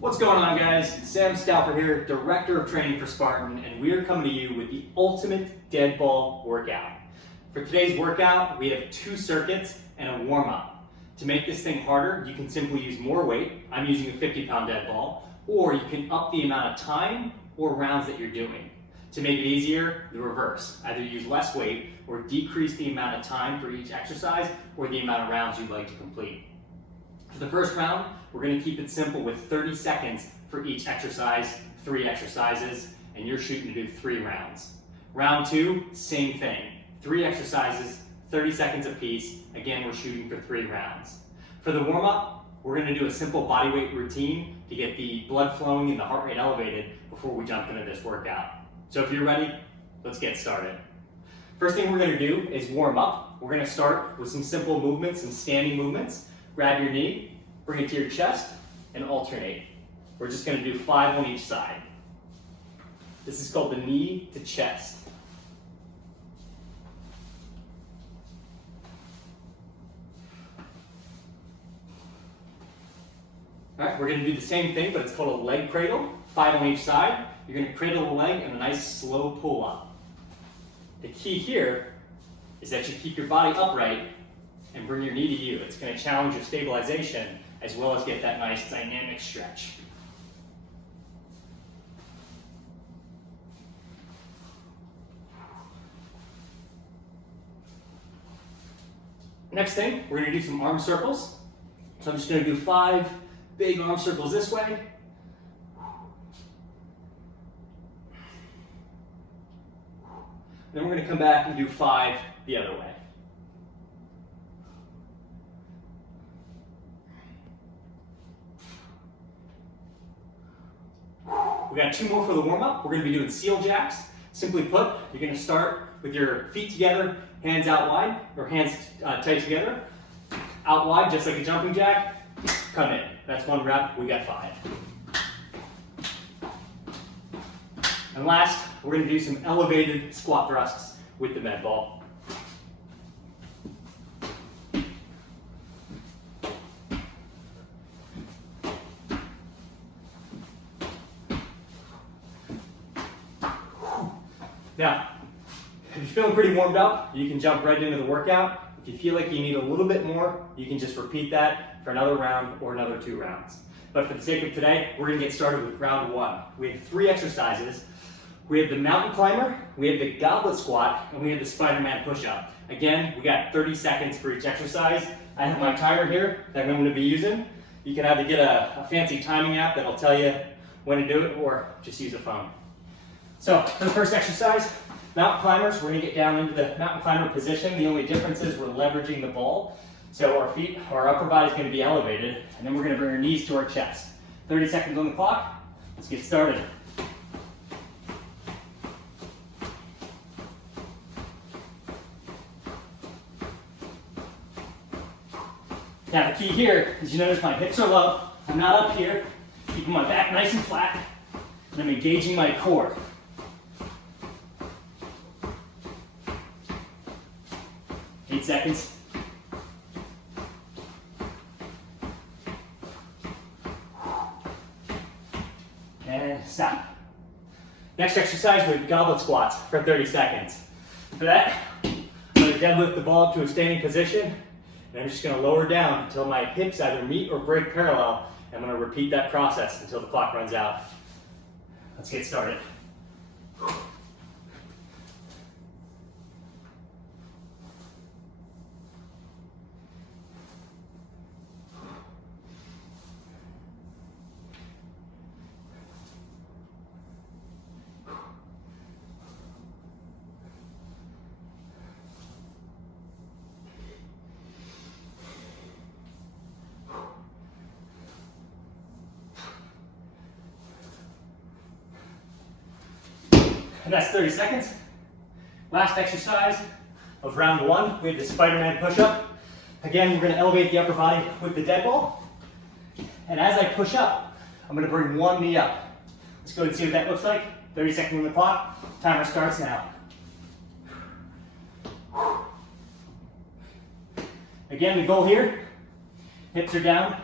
What's going on, guys? Sam Stauffer here, Director of Training for Spartan, and we are coming to you with the ultimate dead ball workout. For today's workout, we have 2 circuits and a warm-up. To make this thing harder, you can simply use more weight. I'm using a 50-pound dead ball, or you can up the amount of time or rounds that you're doing. To make it easier, the reverse. Either use less weight or decrease the amount of time for each exercise or the amount of rounds you'd like to complete. For the first round, we're going to keep it simple with 30 seconds for each exercise, 3 exercises, and you're shooting to do 3 rounds. Round 2, same thing. 3 exercises, 30 seconds apiece. Again, we're shooting for 3 rounds. For the warm-up, we're going to do a simple body weight routine to get the blood flowing and the heart rate elevated before we jump into this workout. So if you're ready, let's get started. First thing we're going to do is warm up. We're going to start with some simple movements, some standing movements. Grab your knee, bring it to your chest, and alternate. We're just going to do 5 on each side. This is called the knee to chest. All right, we're going to do the same thing, but it's called a leg cradle. 5 on each side. You're going to cradle the leg and a nice slow pull up. The key here is that you keep your body upright and bring your knee to you. It's going to challenge your stabilization as well as get that nice dynamic stretch. Next thing, we're going to do some arm circles. So I'm just going to do 5 big arm circles this way. Then we're going to come back and do 5 the other way. We got 2 more for the warm-up. We're going to be doing seal jacks. Simply put, you're going to start with your feet together, hands out wide, or hands tight together. Out wide, just like a jumping jack. Come in. That's 1 rep. We got 5. And last, we're going to do some elevated squat thrusts with the med ball. Now, if you're feeling pretty warmed up, you can jump right into the workout. If you feel like you need a little bit more, you can just repeat that for another round or another 2 rounds. But for the sake of today, we're going to get started with round 1. We have 3 exercises. We have the mountain climber, we have the goblet squat, and we have the Spider-Man push-up. Again, we got 30 seconds for each exercise. I have my timer here that I'm going to be using. You can either get a fancy timing app that'll tell you when to do it, or just use a phone. So for the first exercise, mountain climbers, we're going to get down into the mountain climber position. The only difference is we're leveraging the ball. So our feet, our upper body is going to be elevated, and then we're going to bring our knees to our chest. 30 seconds on the clock. Let's get started. Now the key here is you notice my hips are low, I'm not up here, keeping my back nice and flat, and I'm engaging my core. Eight seconds. And stop. Next exercise, we have goblet squats for 30 seconds. For that, I'm going to deadlift the ball up to a standing position. And I'm just going to lower down until my hips either meet or break parallel. I'm going to repeat that process until the clock runs out. Let's get started. And that's 30 seconds. Last exercise of round 1, we have the Spider-Man push-up. Again, we're going to elevate the upper body with the dead ball. And as I push up, I'm going to bring 1 knee up. Let's go ahead and see what that looks like. 30 seconds on the clock. Timer starts now. Again, the goal here, hips are down,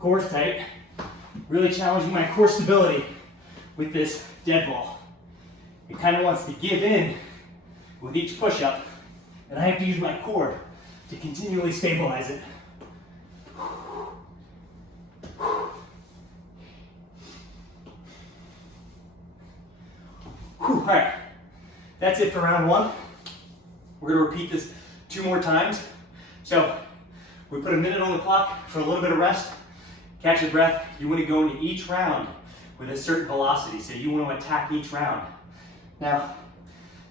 core's tight. Really challenging my core stability with this dead ball. It kind of wants to give in with each push-up, and I have to use my core to continually stabilize it. Whew, all right, that's it for round one. We're gonna repeat this 2 more times. So we put a minute on the clock for a little bit of rest. Catch your breath. You wanna go into each round with a certain velocity, so you wanna attack each round. Now,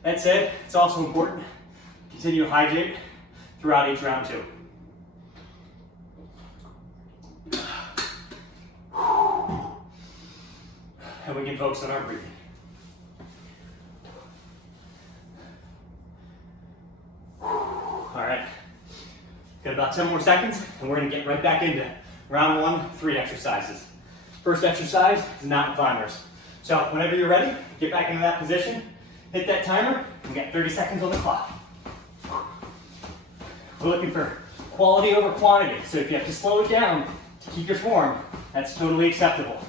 that said, it's also important to continue to hydrate throughout each round too. And we can focus on our breathing. All right, got about 10 more seconds, and we're gonna get right back into round one, 3 exercises. First exercise is mountain climbers. So whenever you're ready, get back into that position, hit that timer, and get 30 seconds on the clock. We're looking for quality over quantity, so if you have to slow it down to keep your form, that's totally acceptable.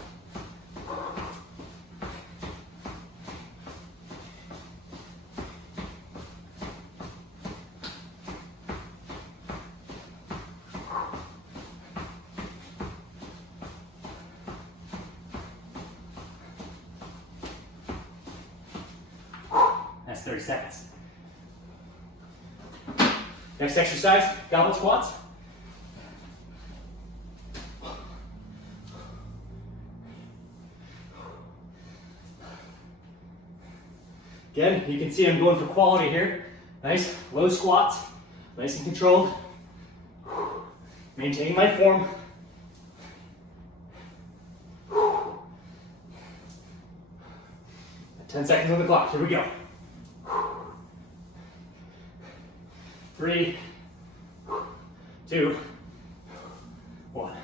That's 30 seconds. Next exercise, goblet squats. Again, you can see I'm going for quality here. Nice low squats, nice and controlled. Maintaining my form. At 10 seconds on the clock, here we go. 3, 2, 1.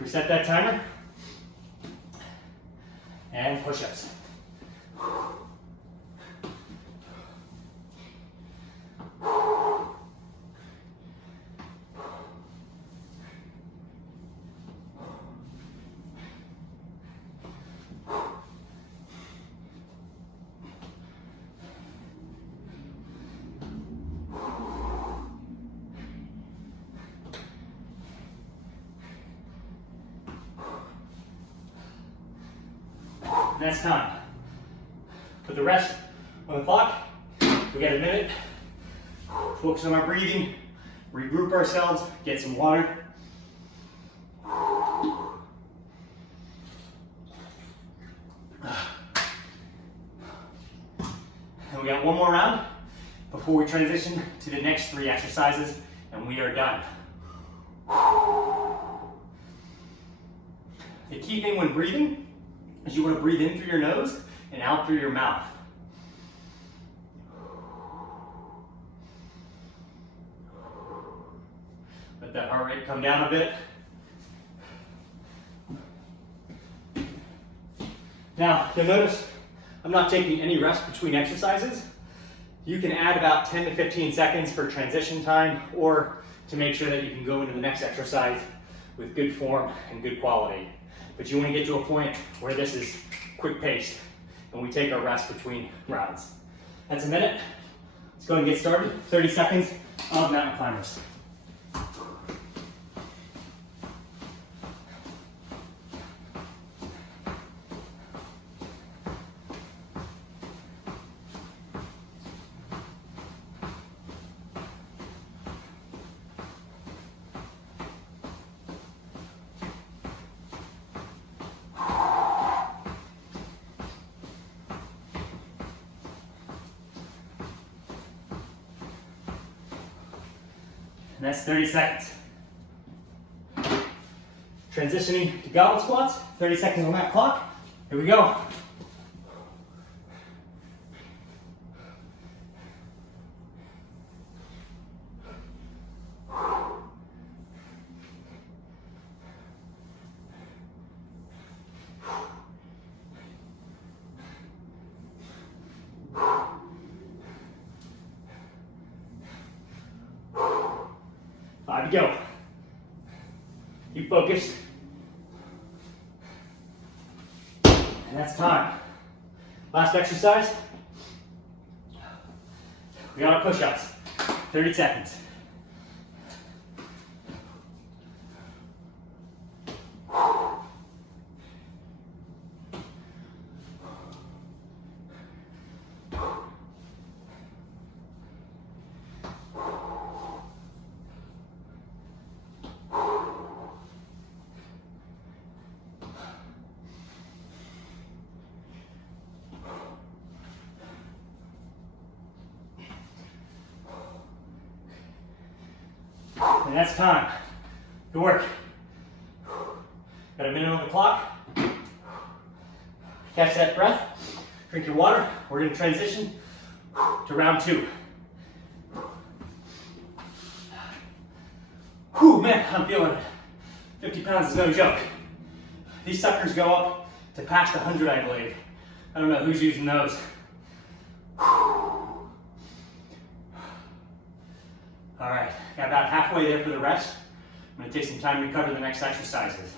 Reset that timer. And push-ups. And that's time. Put the rest on the clock. We got a minute. Focus on our breathing. Regroup ourselves. Get some water. And we got one more round before we transition to the next 3 exercises, and we are done. The key thing when breathing is you want to breathe in through your nose and out through your mouth. Let that heart rate come down a bit. Now, you'll notice I'm not taking any rest between exercises. You can add about 10 to 15 seconds for transition time, or to make sure that you can go into the next exercise with good form and good quality. But you want to get to a point where this is quick paced and we take our rest between rounds. That's a minute. Let's go and get started. 30 seconds of mountain climbers. And that's 30 seconds. Transitioning to goblet squats, 30 seconds on that clock. Here we go. Five to go. You focused. And that's time. Last exercise. We got our push-ups. 30 seconds. And that's time. Good work. Got a minute on the clock. Catch that breath. Drink your water. We're going to transition to round 2. Whew, man, I'm feeling it. 50 pounds is no joke. These suckers go up to past 100, I believe. I don't know who's using those. All right, got about halfway there for the rest. I'm gonna take some time to cover the next exercises.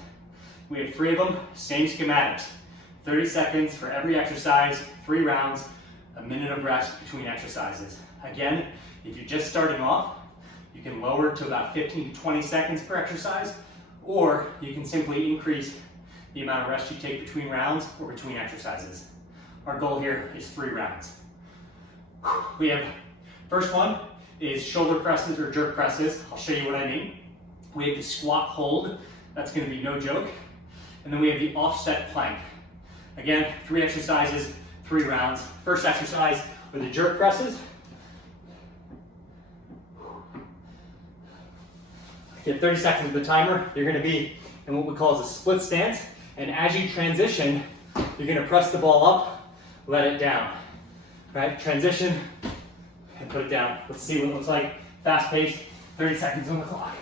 We have 3 of them, same schematics. 30 seconds for every exercise, 3 rounds, a minute of rest between exercises. Again, if you're just starting off, you can lower to about 15 to 20 seconds per exercise, or you can simply increase the amount of rest you take between rounds or between exercises. Our goal here is 3 rounds. We have, first one is shoulder presses or jerk presses. I'll show you what I mean. We have the squat hold. That's going to be no joke. And then we have the offset plank. Again, 3 exercises, 3 rounds. First exercise with the jerk presses. You have 30 seconds with the timer. You're going to be in what we call a split stance. And as you transition, you're going to press the ball up, let it down. Right? Transition, and put it down. Let's see what it looks like. Fast paced, 30 seconds on the clock.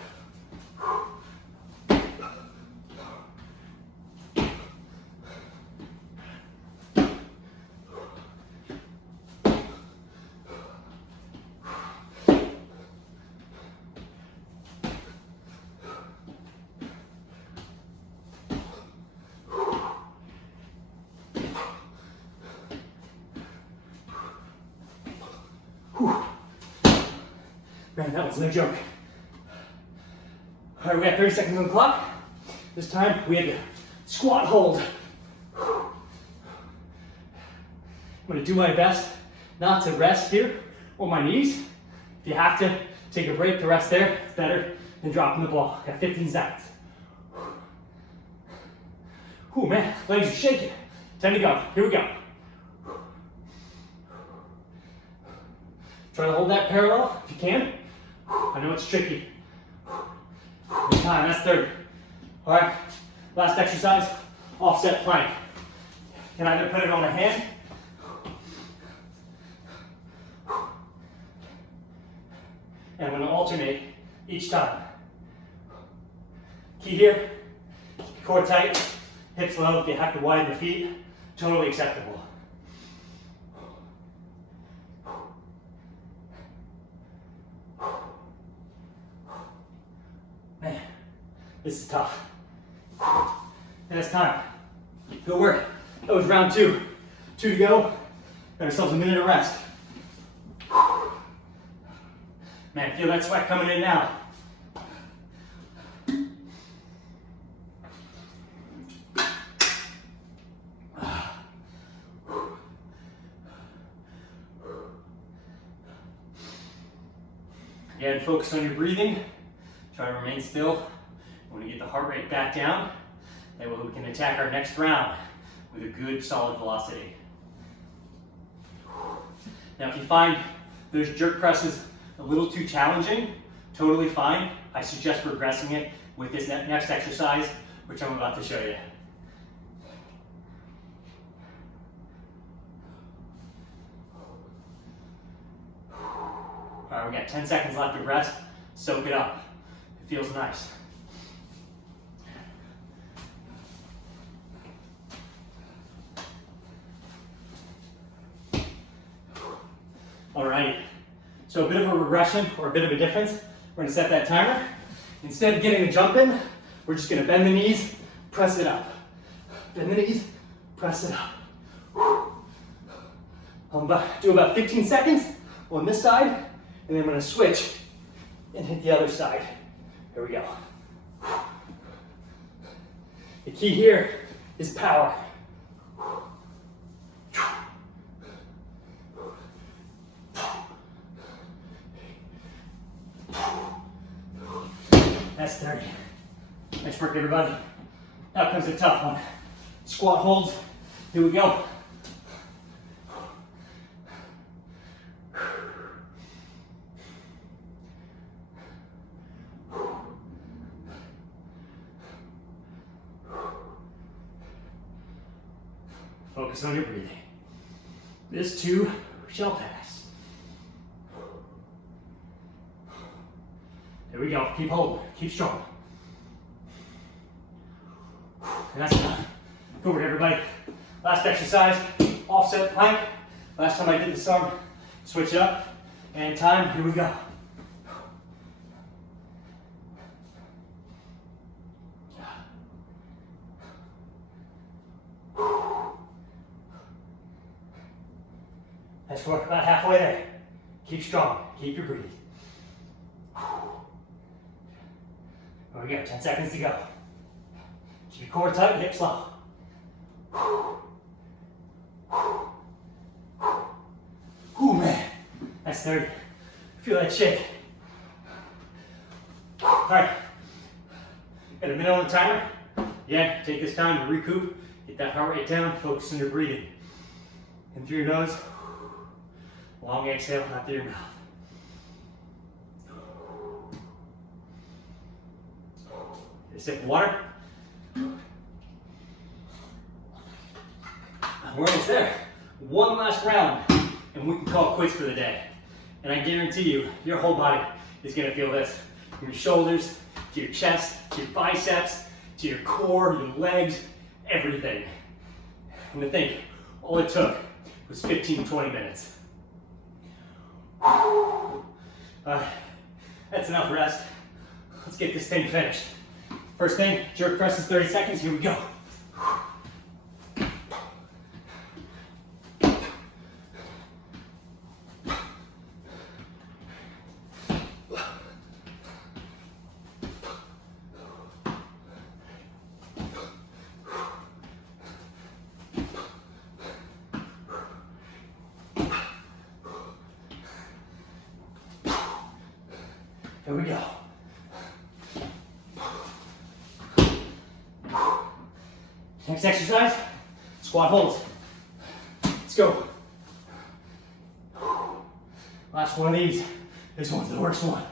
Man, that was no joke. All right, we got 30 seconds on the clock. This time we have to squat hold. I'm gonna do my best not to rest here on my knees. If you have to take a break to rest there, it's better than dropping the ball. Got 15 seconds. Ooh, man, legs are shaking. Time to go. Here we go. Try to hold that parallel if you can. I know it's tricky. Good time, that's 30. All right, last exercise, offset plank. You can either put it on a hand and I'm going to alternate each time. Key here, core tight, hips low. If you have to widen the feet, totally acceptable. Man, this is tough. And it's time. Good work. That was round 2. 2 to go. Got ourselves a minute of rest. Man, feel that sweat coming in now. Again, focus on your breathing. Try to remain still. When we get the heart rate back down, that way we can attack our next round with a good solid velocity. Now if you find those jerk presses a little too challenging, totally fine. I suggest progressing it with this next exercise, which I'm about to show you. All right, we got 10 seconds left of rest. Soak it up. It feels nice. Alrighty, so a bit of a regression or a bit of a difference. We're gonna set that timer. Instead of getting a jump in, We're just gonna bend the knees, press it up. Bend the knees, press it up. Do about 15 seconds on this side, and then I'm gonna switch and hit the other side. Here we go. The key here is power. That's 30. Nice work, everybody. Now comes a tough one. Squat holds. Here we go. Focus on your breathing. This too shall pass. There we go. Keep holding. Keep strong. And that's enough. Go over it, everybody. Last exercise, offset plank. Last time I did this arm, switch it up. And time, here we go. Nice work, about halfway there. Keep strong, keep your breathing. There we go, 10 seconds to go. Keep your core tight, hips low. Ooh, man, that's 30. Feel that shake. All right, got a minute on the timer. Again, take this time to recoup, get that heart rate down, focus on your breathing. In through your nose, long exhale, out through your mouth. Get a sip of water. We're almost there. One last round, and we can call it quits for the day. And I guarantee you, your whole body is gonna feel this. From your shoulders, to your chest, to your biceps, to your core, your legs, everything. And to think, all it took was 15 to 20 minutes. That's enough rest. Let's get this thing finished. First thing, jerk presses 30 seconds, here we go. Here we go. Next exercise, squat holds. Let's go. Last one of these. This one's the worst one.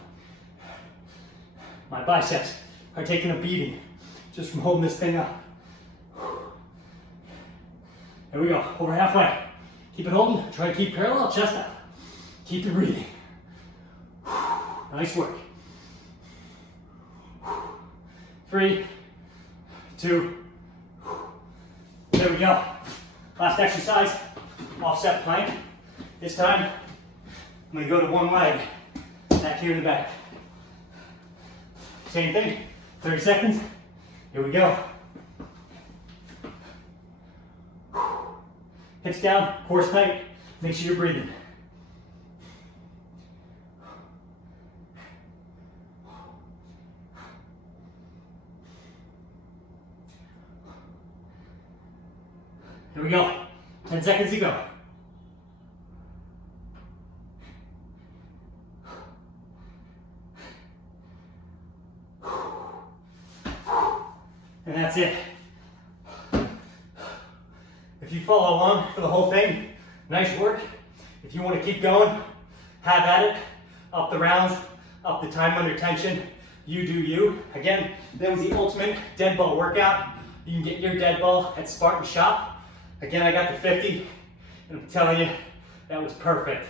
My biceps are taking a beating just from holding this thing up. There we go, over halfway. Keep it holding, try to keep parallel, chest up. Keep your breathing. Nice work. 3, 2, there we go. Last exercise, offset plank. This time, I'm gonna go to one leg, back here in the back. Same thing, 30 seconds. Here we go. Hips down, core tight. Make sure you're breathing. Here we go. 10 seconds to go. And that's it. If you follow along for the whole thing, nice work. If you want to keep going, have at it. Up the rounds, up the time under tension. You do you. Again, that was the ultimate dead ball workout. You can get your dead ball at Spartan shop. Again, I got the 50, and I'm telling you, that was perfect.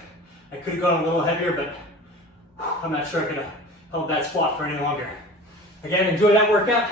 I could have gone a little heavier, but I'm not sure I could have held that squat for any longer. Again, enjoy that workout.